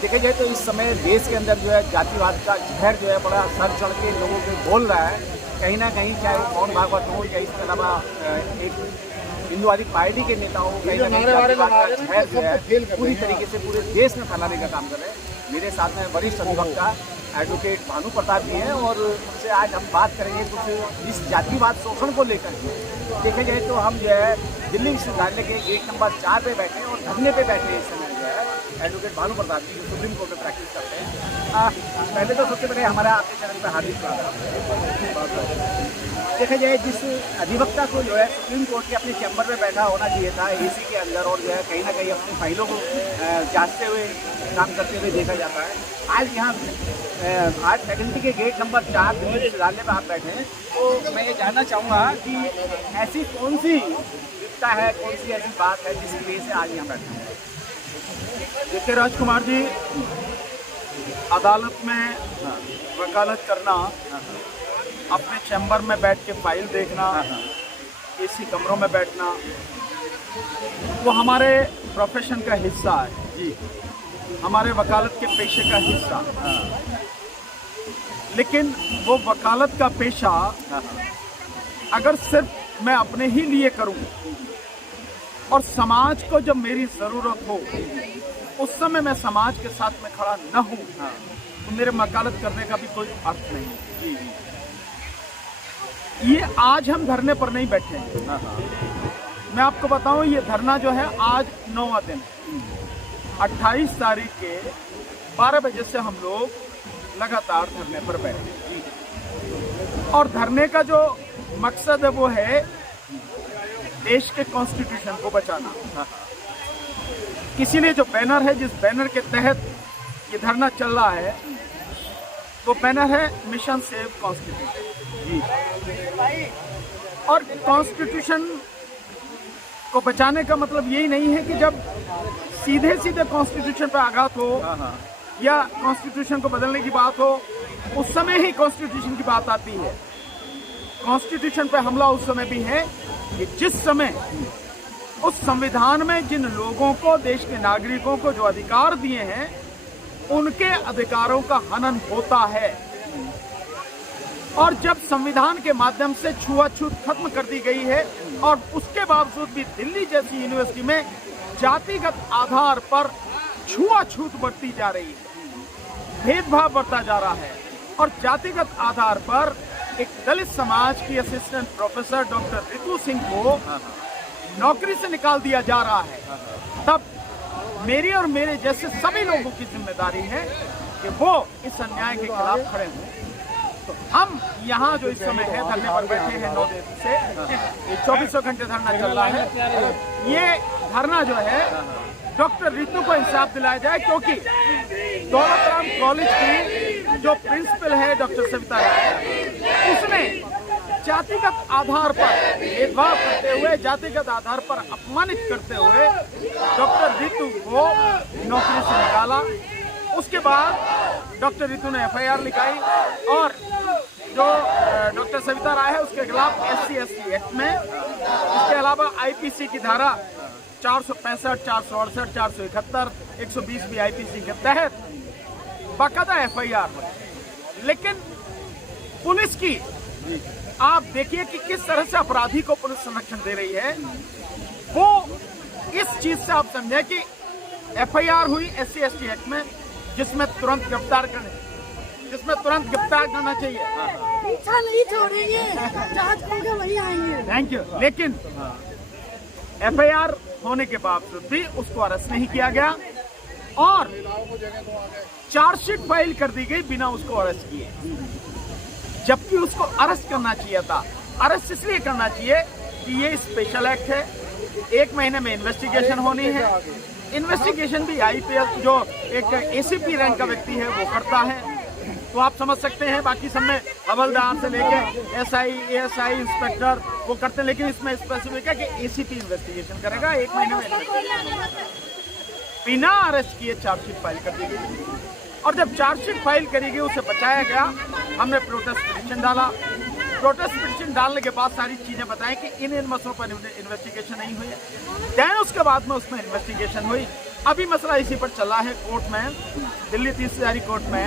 देखा जाए तो इस समय देश के अंदर जो है जातिवाद का जहर जो है बड़ा सर चढ़ के लोगों को बोल रहा है। कहीं ना कहीं चाहे वो मोहन भागवत हो या इसके अलावा एक हिंदुवादी पार्टी के नेता हो, कहीं ना कहीं जातिवाद का जहर जो है पूरी तरीके से पूरे देश में फैलाने का काम कर रहे हैं। मेरे साथ में वरिष्ठ अधिवक्ता एडवोकेट भानु प्रताप जी हैं और उनसे आज हम बात करेंगे कुछ इस जातिवाद शोषण को लेकर। देखा जाए तो हम जो है दिल्ली विश्वविद्यालय के गेट नंबर 4 पे बैठे और धरने पे बैठे इस समय जो है एडवोकेट भानु प्रताप जी जो सुप्रीम कोर्ट में प्रैक्टिस करते हैं। पहले तो सबसे पहले हमारा आपके चैनल पर हार्दिक स्वागत। देखा जाए जिस अधिवक्ता को जो है सुप्रीम कोर्ट के अपने चैम्बर में बैठा होना चाहिए था एसी के अंदर और जो है कहीं ना कहीं अपनी फाइलों को जांचते हुए काम करते हुए देखा जाता है, आज यहाँ आज फैकल्टी के गेट नंबर 4 दिल्ली विश्वविद्यालय में आप बैठे हैं। तो मैं ये जानना चाहूँगा कि ऐसी कौन सी विपता है, कौन सी ऐसी बात है जिसकी वजह से आज यहाँ बैठे हैं? देखिए राजकुमार जी, अदालत में वकालत करना, अपने चैम्बर में बैठ के फाइल देखना, एसी कमरों में बैठना, वो हमारे प्रोफेशन का हिस्सा है जी, हमारे वकालत के पेशे का हिस्सा। लेकिन वो वकालत का पेशा अगर सिर्फ मैं अपने ही लिए करूं और समाज को जब मेरी ज़रूरत हो उस समय मैं समाज के साथ में खड़ा न हूं तो मेरे वकालत करने का भी कोई अर्थ नहीं है। ये आज हम धरने पर नहीं बैठे हैं। मैं आपको बताऊं, ये धरना जो है आज 9वां दिन, 28 तारीख के 12 बजे से हम लोग लगातार धरने पर बैठे और धरने का जो मकसद है वो है देश के कॉन्स्टिट्यूशन को बचाना। इसीलिए जो बैनर है, जिस बैनर के तहत ये धरना चल रहा है, वो बैनर है मिशन सेव कॉन्स्टिट्यूशन जी। और कॉन्स्टिट्यूशन को बचाने का मतलब यही नहीं है कि जब सीधे सीधे कॉन्स्टिट्यूशन पर आघात हो या कॉन्स्टिट्यूशन को बदलने की बात हो उस समय ही कॉन्स्टिट्यूशन की बात आती है। कॉन्स्टिट्यूशन पर हमला उस समय भी है कि जिस समय उस संविधान में जिन लोगों को, देश के नागरिकों को जो अधिकार दिए हैं, उनके अधिकारों का हनन होता है। और जब संविधान के माध्यम से छुआछूत खत्म कर दी गई है और उसके बावजूद भी दिल्ली जैसी यूनिवर्सिटी में जातिगत आधार पर छुआछूत बढ़ती जा रही है, भेदभाव बढ़ता जा रहा है और जातिगत आधार पर एक दलित समाज की assistant professor doctor Ritu Singh को नौकरी से निकाल दिया जा रहा है, तब मेरी और मेरे जैसे सभी लोगों की जिम्मेदारी है कि वो इस अन्याय के खिलाफ खड़े हों। तो हम यहाँ जो इस समय है धरने पर बैठे हैं 9 दिन से, 24 घंटे धरना चल रहा है। ये धरना जो है डॉक्टर रितु को इंसाफ दिलाया जाए, क्योंकि दौलत राम कॉलेज की जो प्रिंसिपल है डॉक्टर सविता राय, उसने जातिगत आधार पर भेदभाव करते हुए, जातिगत आधार पर अपमानित करते हुए डॉक्टर रितु को नौकरी से निकाला। उसके बाद डॉक्टर रितु ने FIR लिखाई और जो डॉक्टर सविता राय है उसके खिलाफ SC/ST एक्ट में, इसके अलावा IPC की धारा 465, 468, 471, 120 भी IPC के तहत बाकायदा FIR। लेकिन पुलिस की आप देखिए कि किस तरह से अपराधी को पुलिस संरक्षण दे रही है। वो इस चीज से आप समझे कि FIR हुई SC/ST एक्ट में, जिसमें तुरंत गिरफ्तार करना चाहिए। पीछा नहीं छोड़ेंगे, जांच होगा वही आएंगे। Thank you. लेकिन FIR होने के बावजूद भी उसको अरेस्ट नहीं किया गया और चार्जशीट फाइल कर दी गई बिना उसको अरेस्ट किए, जबकि उसको अरेस्ट करना चाहिए था। अरेस्ट इसलिए करना चाहिए कि ये स्पेशल एक्ट है, 1 महीने में इन्वेस्टिगेशन होनी है। इन्वेस्टिगेशन भी IPS जो एक ACP रैंक का व्यक्ति है वो करता है, तो आप समझ सकते हैं। बाकी सब में हवलदार से लेके SI, ASI, इंस्पेक्टर वो करते हैं, लेकिन इसमें स्पेसिफिक है कि ACP इन्वेस्टिगेशन करेगा, 1 महीने में इन्वेस्टिगेशन। बिना अरेस्ट किए चार्जशीट फाइल कर दी गई और जब चार्जशीट फाइल करी गई उसे बचाया गया। हमने प्रोटेस्ट पिटीशन डाला। प्रोटेस्ट पिटीशन डालने के बाद सारी चीजें बताएं कि इन मसलों पर इन्वेस्टिगेशन नहीं हुई है। दैन उसके बाद में उसमें इन्वेस्टिगेशन हुई अभी मसला इसी पर चला है कोर्ट में, दिल्ली 30,000 कोर्ट में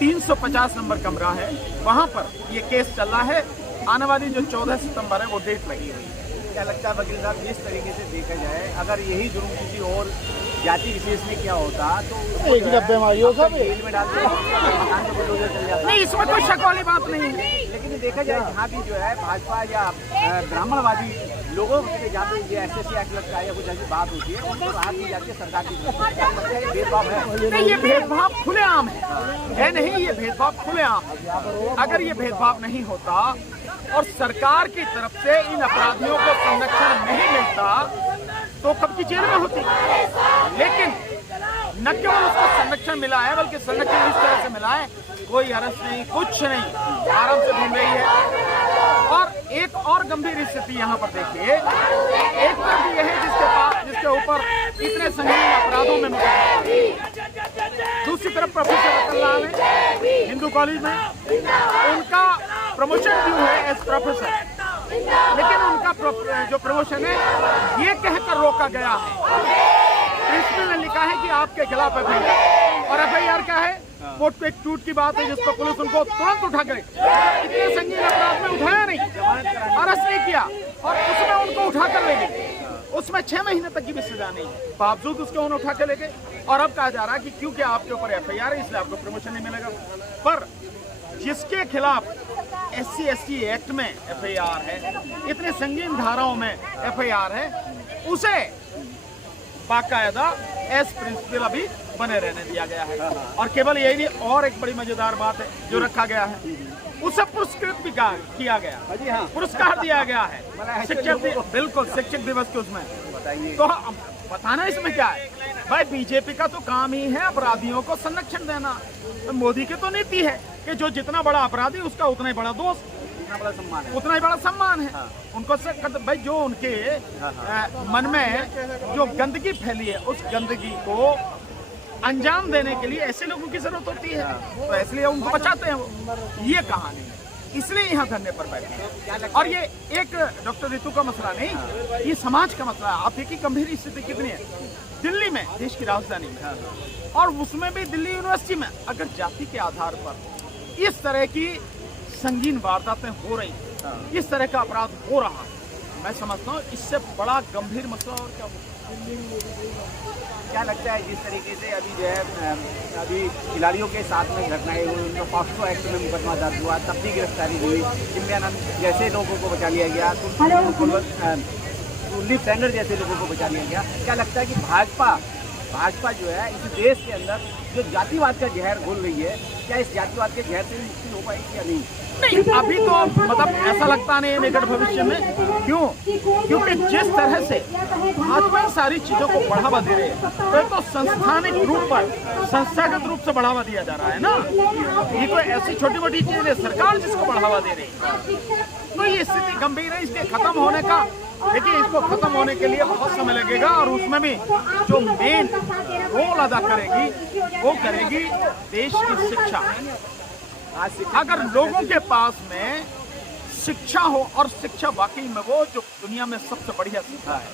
350 नंबर कमरा है, वहाँ पर ये केस चल रहा है। आने वाली जो 14 सितंबर है वो डेट लगी हुई है। क्या लगता है वकील साहब, जिस तरीके से देखा जाए, अगर यही जुर्म किसी और जाति विशेष ने किया होता तो एक डब्बे मारियो सब जेल में डालते मकान के बुलडोजर चल जाता। नहीं, इसमें कोई शक वाली बात नहीं है। लेकिन देखा जाए जहाँ भी जो है भाजपा या ब्राह्मणवादी लोगों के जहाँ पे ये SSC एक्ट लगता है या कुछ ऐसी बात होती है, उनको राहत दी जाती है सरकार की तरफ से। भेदभाव है नहीं, ये भेदभाव खुलेआम है नहीं, ये भेदभाव खुलेआम है। अगर ये भेदभाव नहीं होता और सरकार की तरफ से इन अपराधियों को संरक्षण नहीं मिलता तो कब की जेल में होती। लेकिन न केवल उसको संरक्षण मिला है, बल्कि संरक्षण इस तरह से मिला है, कोई अरेस्ट नहीं, कुछ नहीं, आराम से घूम रही है। और एक और गंभीर स्थिति यहाँ पर देखिए, एक तरफ ये है जिसके ऊपर इतने संगीन अपराधों में मुकदमा, दूसरी तरफ प्रोफेसर अतुल लाल है हिंदू कॉलेज में, उनका प्रमोशन ड्यू है एज प्रोफेसर, लेकिन उनका जो प्रमोशन है ये कहकर रोका गया है। प्रिंसिपल ने लिखा है कि आपके खिलाफ FIR, और FIR क्या है, कोर्ट पे एक टूट की बात है जिसको पुलिस उनको तुरंत उठा करे। इतने संगीन अपराध में उठाया नहीं, अरेस्ट नहीं किया, और उसमें उनको उठा कर ले गए। उसमें 6 महीने तक की भी सजा नहीं, बावजूद उसके उन्हें उठा के ले गए। और अब कहा जा रहा है कि क्योंकि आपके ऊपर FIR है इसलिए आपको प्रमोशन नहीं मिलेगा। पर जिसके खिलाफ SC/ST एक्ट में FIR है, इतने संगीन धाराओं में FIR है, उसे बाकायदा एज प्रिंसिपल अभी बने रहने दिया गया है। और केवल यही नहीं, और एक बड़ी मजेदार बात है जो रखा गया है, उसे पुरस्कृत भी किया गया, पुरस्कार दिया गया है शिक्षक, बिल्कुल शिक्षक दिवस के उसमें। बताइए तो बताना इसमें क्या है भाई, बीजेपी का तो काम ही है अपराधियों को संरक्षण देना। तो मोदी की तो नीति है कि जो जितना बड़ा अपराधी उसका उतना ही बड़ा दोस्त, उतना ही बड़ा सम्मान है। उनको भाई जो उनके मन में जो गंदगी फैली है, उस गंदगी को अंजाम देने के लिए ऐसे लोगों की जरूरत होती है, तो इसलिए उनको बचाते हैं वो। ये कहानी है, इसलिए यहाँ धरने पर बैठे हैं। और ये एक डॉक्टर रितु का मसला नहीं, ये समाज का मसला है। आप देखिए गंभीर स्थिति कितनी है दिल्ली में, देश की राजधानी में, और उसमें भी दिल्ली यूनिवर्सिटी में अगर जाति के आधार पर इस तरह की संगीन वारदातें हो रही, इस तरह का अपराध हो रहा है, मैं समझता हूँ इससे बड़ा गंभीर मसला और क्या हो। क्या लगता है जिस तरीके से अभी जो है अभी खिलाड़ियों के साथ में घटनाएं हुई, उनको पॉक्सो एक्ट में मुकदमा दर्ज हुआ, तब भी गिरफ्तारी हुई, चिन्मयानंद जैसे लोगों को बचा लिया गया, कुलदीप सेंगर जैसे लोगों को बचा लिया गया। क्या लगता है कि भाजपा जो है इस देश के अंदर जो जातिवाद का जहर घोल रही है, क्या इस जातिवाद के जहर से मुक्ति हो पाएगी या नहीं? नहीं, अभी तो मतलब ऐसा लगता नहीं है निकट भविष्य में। क्यों? क्योंकि जिस तरह से भाजपा सारी चीजों को बढ़ावा दे रही है, तो संस्थानिक रूप पर, संस्थागत रूप से बढ़ावा दिया जा रहा है ना। ये कोई ऐसी छोटी मोटी चीज है, सरकार जिसको बढ़ावा दे रही है। तो ये स्थिति गंभीर है, इसके खत्म होने का, देखिए इसको खत्म होने के लिए बहुत समय लगेगा। और उसमें भी जो मेन रोल अदा करेगी वो करेगी देश की शिक्षा। अगर लोगों के पास में शिक्षा हो, और शिक्षा वाकई में वो जो दुनिया में सबसे बढ़िया शिक्षा है,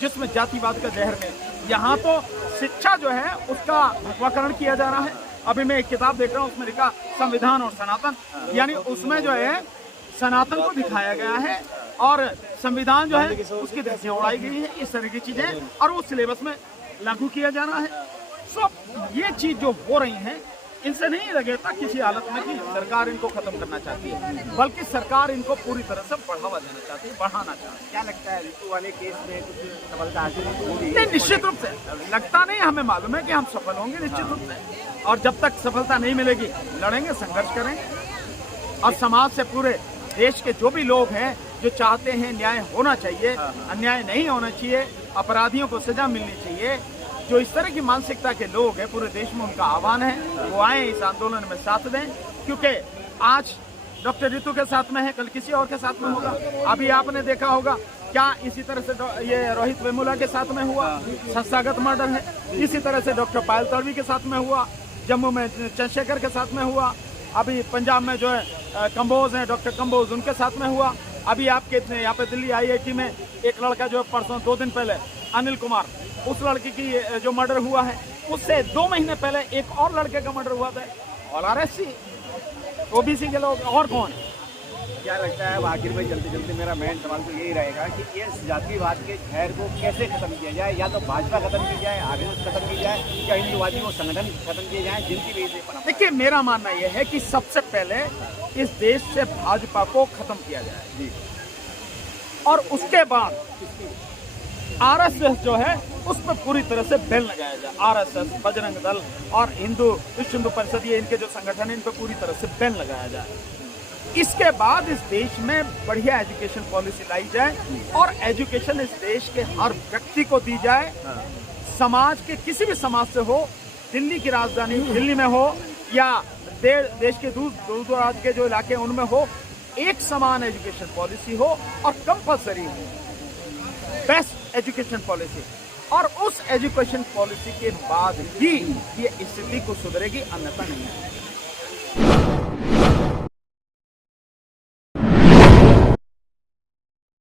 जिसमें जातिवाद का जहर नहीं, यहाँ तो शिक्षा जो है उसका भगवाकरण किया जा रहा है। अभी मैं एक किताब देख रहा हूँ, उसमें लिखा संविधान और सनातन, यानी उसमें जो है सनातन को दिखाया गया है और संविधान जो है उसकी धज्जियां उड़ाई गई है, इस तरह की चीजें, और वो सिलेबस में लागू किया जा रहा है। सो ये चीज जो हो रही है, इनसे नहीं लगेगा किसी हालत में कि सरकार इनको खत्म करना चाहती है, बल्कि सरकार इनको पूरी तरह से बढ़ावा देना चाहती है, बढ़ाना चाहती है। क्या लगता है रितु वाले केस में कुछ सफलता हासिल होगी? नहीं, निश्चित रूप से लगता नहीं, हमें मालूम है कि हम सफल होंगे निश्चित रूप से। और जब तक सफलता नहीं मिलेगी, लड़ेंगे, संघर्ष करेंगे। और समाज से, पूरे देश के जो भी लोग हैं जो चाहते हैं न्याय होना चाहिए, अन्याय नहीं होना चाहिए, अपराधियों को सजा मिलनी चाहिए, जो इस तरह की मानसिकता के लोग हैं पूरे देश में, उनका आह्वान है वो आए इस आंदोलन में साथ दें। क्योंकि आज डॉक्टर रितु के साथ में है, कल किसी और के साथ में होगा। अभी आपने देखा होगा क्या इसी तरह से ये रोहित वेमुला के साथ में हुआ, संस्थागत मर्डर है। इसी तरह से डॉक्टर पायल तड़वी के साथ में हुआ, जम्मू में चंद्रशेखर के साथ में हुआ, अभी पंजाब में जो है कंबोज हैं, डॉक्टर कंबोज, उनके साथ में हुआ। अभी आपके यहाँ पे दिल्ली IIT में एक लड़का जो है परसों 2 दिन पहले, अनिल कुमार, उस लड़की की जो मर्डर हुआ है, उससे 2 महीने पहले एक और लड़के का मर्डर हुआ था। All are S C, OBC के लोग, और कौन? क्या लगता है अब आखिर में जल्दी जल्दी मेरा मेन सवाल तो यही रहेगा कि इस जातिवाद के जहर को कैसे खत्म किया जाए? या तो भाजपा खत्म की जाए, आरएसएस खत्म की जाए, या हिंदुवादी वो संगठन खत्म किए जाए जिनकी वजह से पनप- देखिए, मेरा मानना यह है कि सबसे पहले इस देश से भाजपा को खत्म किया जाए जी, और उसके बाद आरएसएस जो है उस पर पूरी तरह से बैन लगाया जाए। आरएसएस, बजरंग दल और विश्व हिंदू परिषद, ये इनके जो संगठन है, इन पर पूरी तरह से बैन लगाया जाए। इसके बाद इस देश में बढ़िया एजुकेशन पॉलिसी लाई जाए और एजुकेशन इस देश के हर व्यक्ति को दी जाए। समाज के किसी भी समाज से हो, दिल्ली की राजधानी दिल्ली में हो या देश के दूर दराज के जो इलाके उनमें हो, एक समान एजुकेशन पॉलिसी हो और कंपलसरी हो, बेस्ट एजुकेशन पॉलिसी। और उस एजुकेशन पॉलिसी के बाद ही ये स्थिति को सुधरेगी, अन्यथा नहीं है।